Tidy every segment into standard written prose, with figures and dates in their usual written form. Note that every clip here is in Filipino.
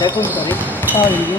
Cellphone ka rin? Ah, hindi.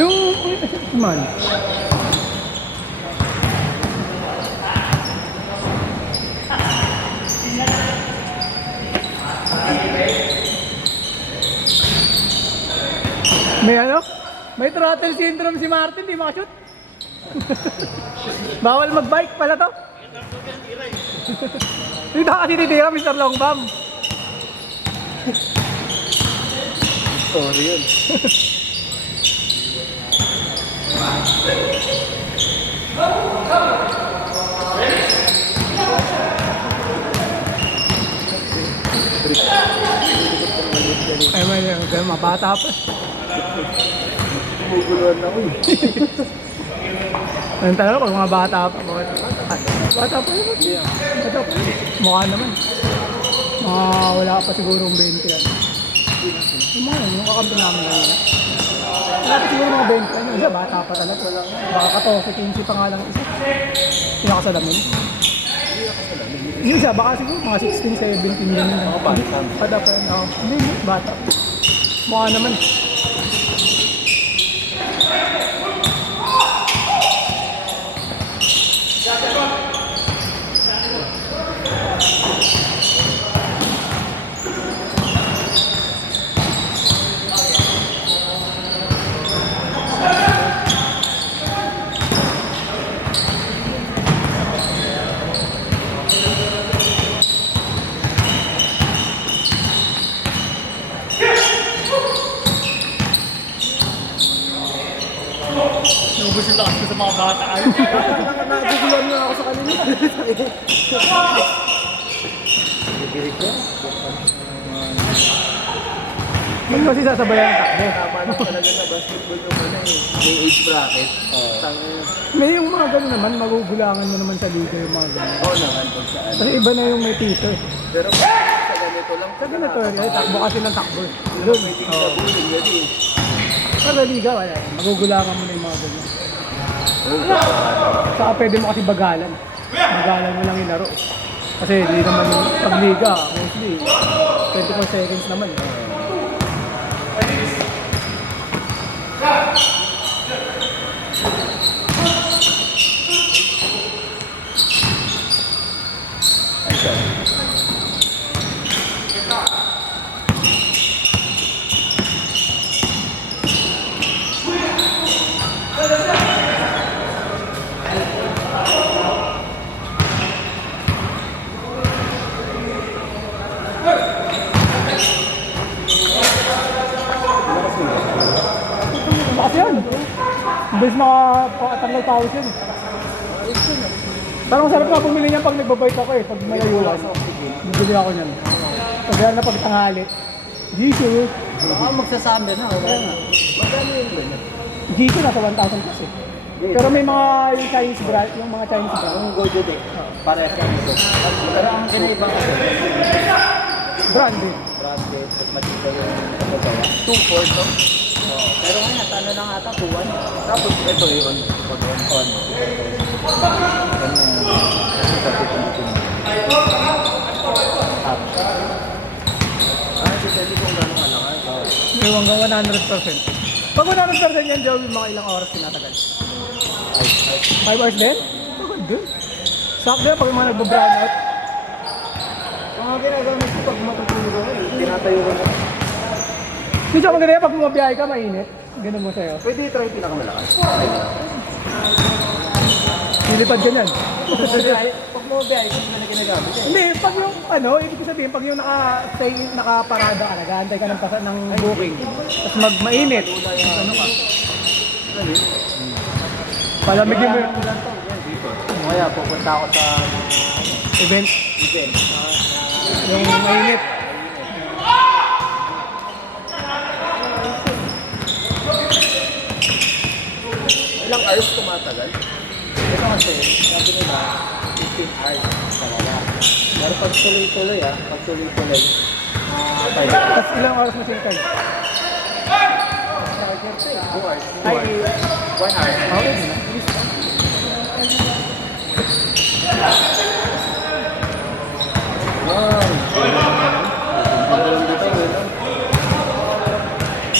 Yung man. May ano? May throttle syndrome si Martin, di makashoot. Bawal mag-bike pala to. Dito kasi titira, Mr. Longbam. Sorry yun. Ay, may mabata pa. Buguluhan ako eh. Ayun talaga, pag mga bata pa. Bata pa yun. Bata pa yun. Mukha naman. Mga wala pa sigurong 20 yan. Yung mga yun, yung kakampi namin lang yun. Wala pa siguro mga 20 yan. Yung isa, bata pa talaga. Baka 14, 15 pa nga lang isa. Pinakasalamin. Yung isa, baka siguro mga 16, 17 yan. Mga bata. Bata pa yun. Hindi, bata. Mukha naman. Naubos yung lakas ko sa mga bata. Naguguluhan na ako sa kanila. Bibirik ko. Yung kasi sasabayan ang takbo. Tama na talaga sa basketball yung ano eh. Yung age bracket. May yung mga gano'n naman, magugulangan mo naman sa liga yung mga gano'n. Oo naman pag saan. Kasi iba na yung may tito eh. Pero sa ganito lang. Sa ganito eh, takbo kasi ng takbo eh. Doon, may tingin sa bullying yan eh. Sa liga, wala eh. Magugulangan mo na yung mga gano'n. Saka pwede mo kasi bagalan. Bagalan mo lang yung laro. Kasi hindi naman yung pag-liga, mostly 24 seconds naman. Kasi yan. Imbes makatanggal tawis yun. Parang masarap nga bumili niyan pag nagbabike ako eh. Pag malayuan. Bibili ako niyan. Pag na pagtanghali. Jisoo. Baka magsasamba na. Wala nga. Magkano yung ganyan? Jisoo nasa 1,000 plus eh. Pero may mga yung Chinese brand, yung mga Chinese brand. Yung Gojo Day. Parehas yan ito. Pero ang kinaiba kasi. Branded. Bracket. At matita yung pagkagawa. 2-4 to. Pero ngayon, ano lang ata, 2-1. Tapos ito yun, pag-on. Depende kung gano'ng kalakas. Yung hanggang 100%. Pag 100% yan, Joey, mga ilang oras pinatagal? 5 hours din? Pagod din. Sakto yan pag yung mga nagbo-brown out. Mga ginagamit ko pag matutulog ako, tinatayo ko na. Hindi siya maganda yan pag bumabiyahe ka, mainit. Ganun mo sa'yo. Pwede i-try pinakamalakas. Lilipad ka niyan. Pag mo biyahe kung hindi na ginagamit eh. Hindi, pag yung ano, ibig ko sabihin, pag yung nakaparada ka, nag-aantay ka ng booking, tapos mainit, ano ka? Palamigin mo yung Kaya pupunta ako sa event, event. yung mainit. Ilang hours tumatagal? Ito kasi, sabi nila, 15 hours talaga. Pero pag tuloy-tuloy pag tuloy-tuloy, 5 hours. Tapos ilang oras mo SIM card? Charger to 2 hours. Ay, 1 hour. okay. Wow!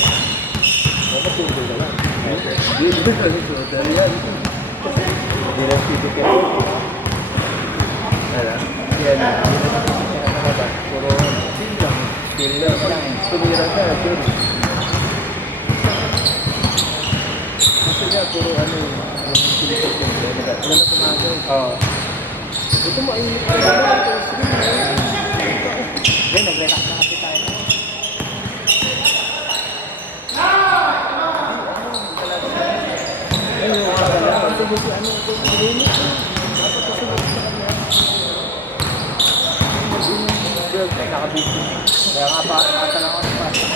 Dapat yung dito lang. Dito lang ito. Dali yan. Hindi lang titikip. Ala. Yan na. Puro chill lang. Chill lang. Tumira ka. Chill. Kasi nga, puro ano yung tinikip yung dali. Wala na kumagay. Oo. Ito mo ay hindi, nag-relax na kasi tayo. Ayun, wala ka lang. Ito yung ano, ito yung limit. Dapat kasunod sa kanya. Girlfriend, nakabisi. Kaya nga pa, nakasalang ako sa pasa.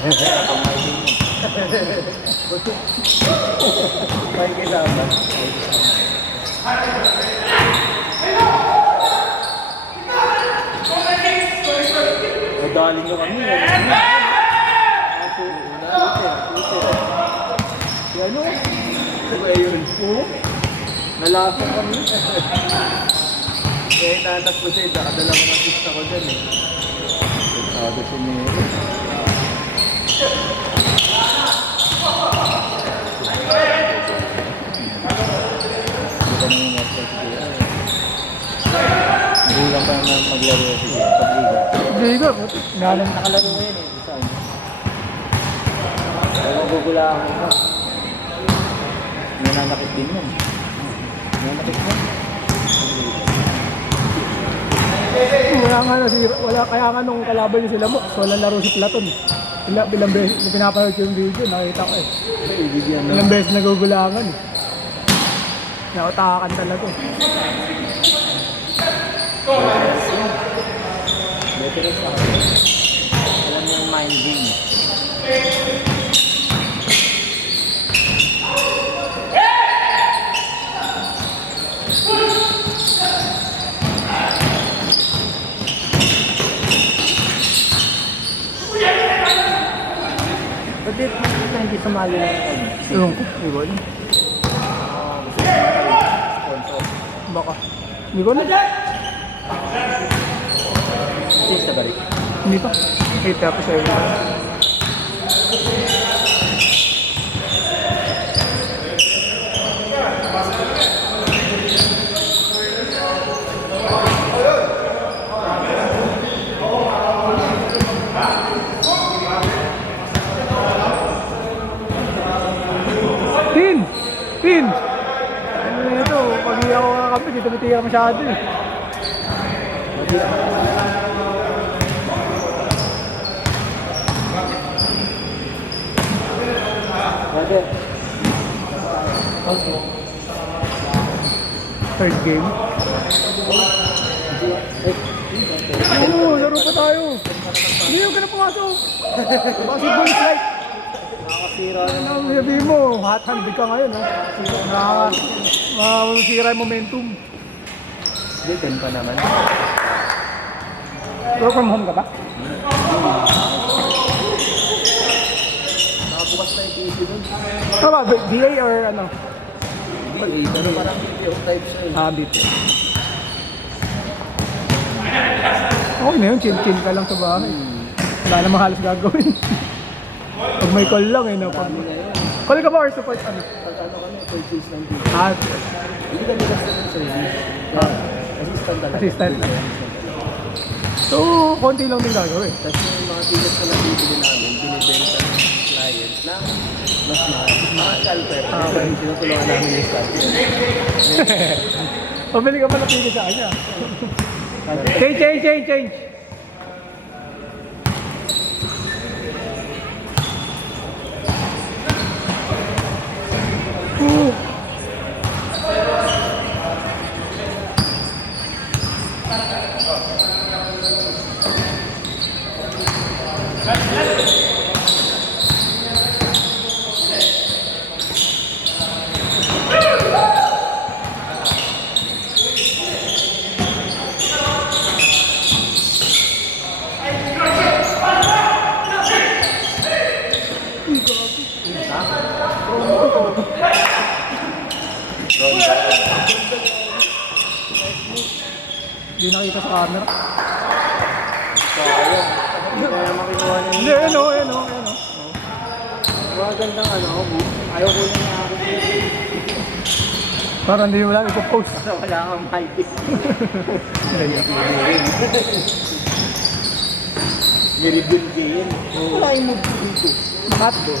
Kaya pang-miking mo. May kasama. Daling na kami. Ano? Ano yun po? Nalasan kami. Nahanap ko siya. Nakadala ko ng pista ko dyan eh. Sabi si Nero. Hindi ka naman mag-text ko. Gulang pa naman maglaro siya. Pagliga. Liga, nalang Nakalaro ngayon eh. Saan? Ay, magugulaan mo na. Nananakit din yun. Nananakit mo. wala nga wala kaya nga nung kalaban niya sila mo, so walang laro si Platon. Bilang beses, pinapanood ko yung video, nakita ko eh. Ibigyan na. Ilang beses nagugulangan eh. Nautakan talaga eh. Better sa akin. Alam mo yung mind game. Bakit hindi sumali ng Ewan ko, iwan. sponsor? Baka. Hindi ko na. Hindi sa balik. Hindi pa. 8 tapos sa'yo. Pin! Ano na ito? Pag hindi ako kakampi, dito bitira masyado eh. Bakit? Third game. Oo, laro pa tayo. Hindi yung ka na pumasok. Basketball is like. Nakakasira na. Ano sabihin mo? Hot-handed ka ngayon ha. Masira yung momentum. Hindi, 10 pa naman. Work from home ka ba? Nakabukas na yung PC doon. Ano ba? DA or ano? Hindi, pero parang video type siya eh. Habit. Okay na yun, chill-chill ka lang sa bahay. Wala namang halos gagawin. Pag may call lang eh, no? Pag... Call ka ba or support ano? Pag ano kami, purchase ng video. Ah, Hindi kami customer service. Assistant talaga. assistant. So, konti lang din gagawin. Tapos yung mga tickets na nabibili namin, binibenta ng client na mas mahal. Mga scalper. Okay. Tinutulungan namin yung scalper. Pabili ka pa na pili sa kanya. Change. Hindi nakita sa camera. Sayang. Hindi kaya makinuha niya. Hindi, ano. Magandang ayaw ko na nga ako. Parang hindi wala ipopost. Para wala kang mic. Niribin din. Wala yung move dito. Hotdo.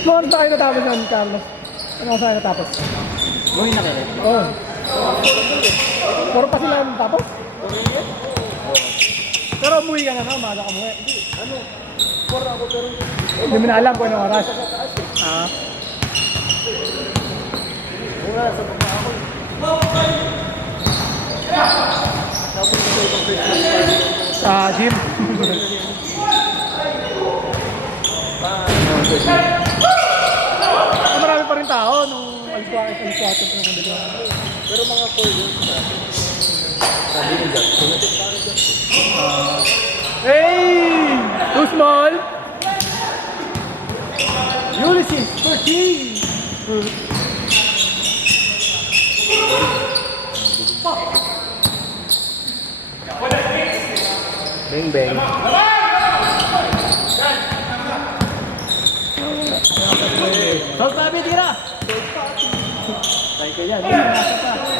Noon tayo natapos yan, Carlos. Ano tayo natapos? Buhay na kayo. Oo. Puro pa sila natapos? Pero umuwi ka na na, umaga ka umuwi. Por ako pero Hindi mo na alam kung anong oras. Ah. wala sa baba ako. Tapos ito itong first Sa gym. Marami pa rin tao nung alis-watot ng kanila. Pero mga 4 years na. Sabi ni Jack, tumatik pa rin Jack. Hey! Too small! Ulysses, 13! Bang bang. Salt Papi, tira! Tayo ka yan.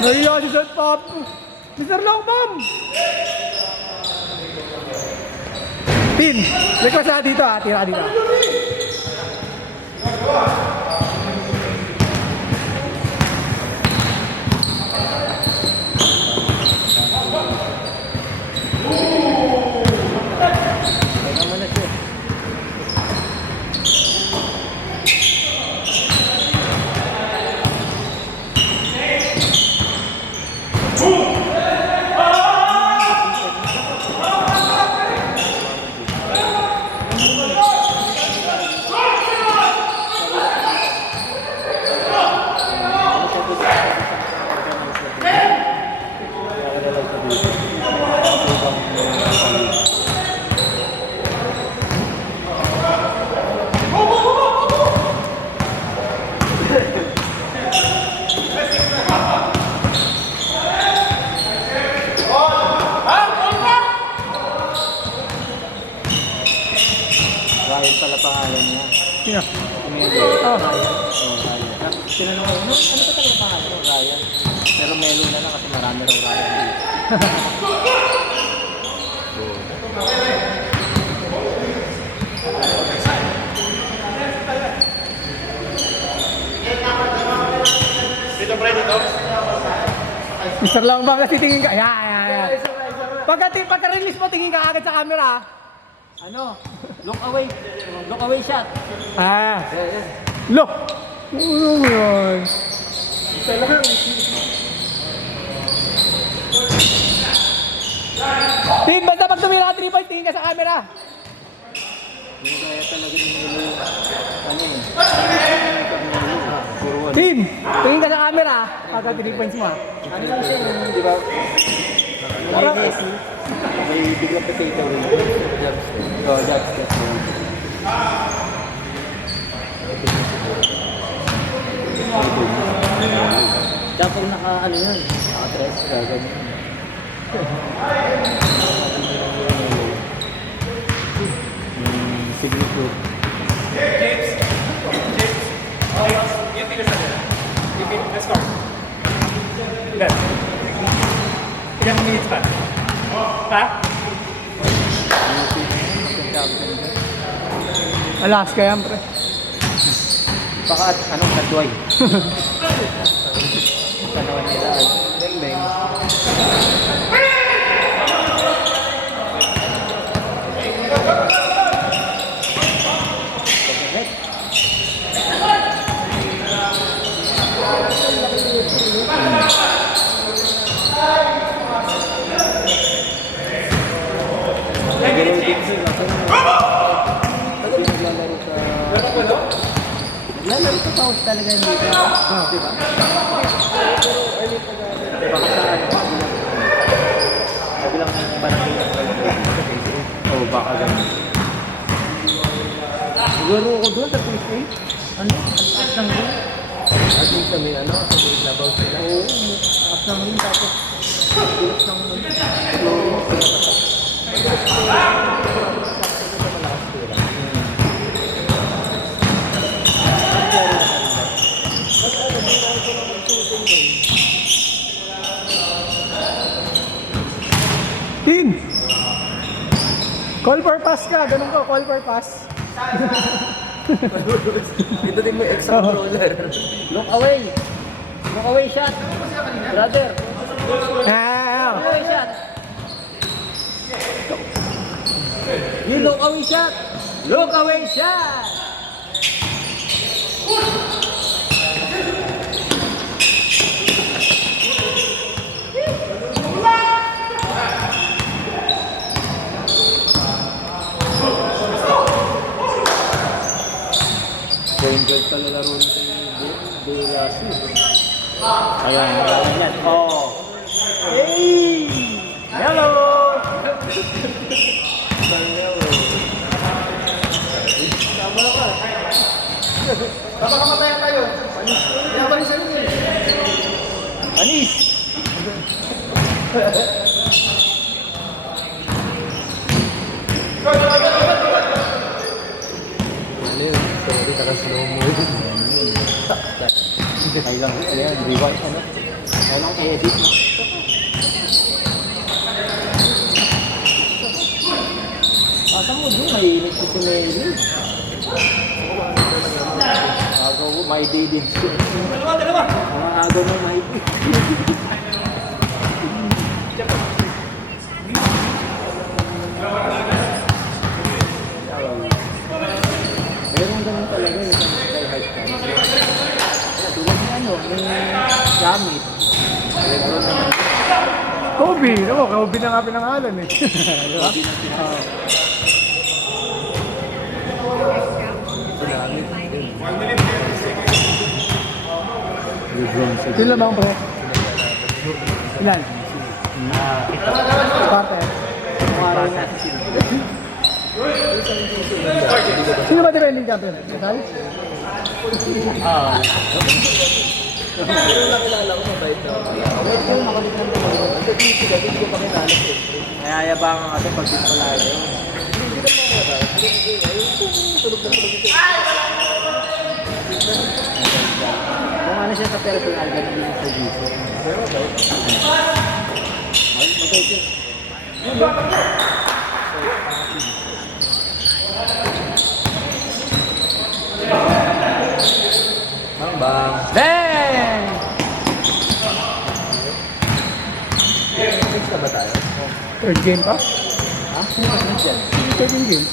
Nahiya si Salt Papi! Mr. Long Bomb! Tin! Request na dito ha, tira dito. Tayo naman na siya. Ryan pala pangalan niya. Sino? Melo. Oh. Ryan. Tinanong ko, ano ba talagang pangalan mo? Ryan. Pero Melo na lang kasi marami raw Ryan dito. Mr. Long Bomb, kasi tingin ka. Yan. Pagka-release mo, tingin ka agad sa camera. Ano? Look away. Look away shot. Ah. Yeah. Look! Ano mo yun? Isa lang. Tin, basta pag tumira ka 3 points, tingin ka sa camera. Hindi kaya talaga ni Melo. Ano yun? Puro ano. Tin, tingin ka sa camera. Pagka 3 points mo. Ano lang siya yung, di ba? Parang Messi. May biglang potato rin. Oh, that's Kapag naka, ano yun, naka-dress, gaganyan. Ha? Alaska yan, pre. Baka anong kadway? Kanawan nila. Beng-beng. Naglalaro din sila. Naglalaro sa... Naglalaro sa paus talaga dito. Di ba? Baka sa ano? Kabilang barangay ng Oo, baka ganun. Siguro ako doon sa PSA. Ano? At ng rin. At yung kami, ano? Sa labaw sila. Oo, at ng rin. Tapos, bilis ng Tin! Call for pass ka, ganun ko, call for pass. Ito din mo yung exact roller. Look away! Look away shot! Brother! Ah, Look away shot! You look away shot! Look away shot! Danger pala laro nito yung Bulasi. Ayan, ayan yan. Oh! Hey! Hello! Tama na ka. Tama kamatayan tayo. Panis. Kaya panis ano yun? Panis! Ano yun? Sorry, naka-slow mo. Kailang, ano yan, rewind, ano? Kailang edit mo. Asa mo doon, may init si Nelly. Agaw ko, may day din. Dalawa! Mga agaw mo, may day. Meron ganun talaga yung kay height ka. Tulad ng ano, yung gamit. Meron naman. Kobe, no? Kobe na nga pinangalan eh. Gamit. Ilan lang pre? Ilan? Parte. Sino ba defending champion? Metal? Pero nakilala ko mabait na. Wait ko, nakalimutan ko. Kasi dito ko pa kilala ko. Nayayabangan ka ito pag dito pala yun. Hindi naman ako ba? Ayun, tulog na tulog ito. Kung ano siya sa personal, ganun din sa dito. Pero mabait. Mabait yun. Bang! Bang! Next na ba tayo? Third game pa? Ha? Ano dyan? Third game.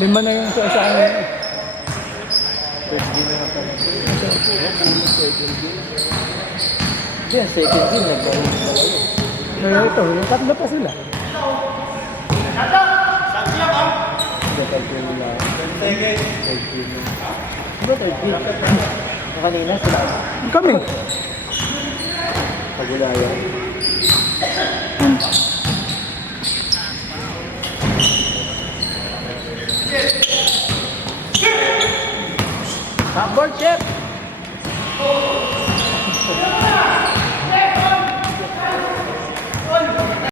Lima na yung sa akin. First game na lang pala. Second game. Yan, second game. Nagkaroon pala yun. Pero ito, yung tatlo pa sila. Third game na. Third game na. Ano third game? Kanina sila. Kami. Pagulayan. Backboard chip!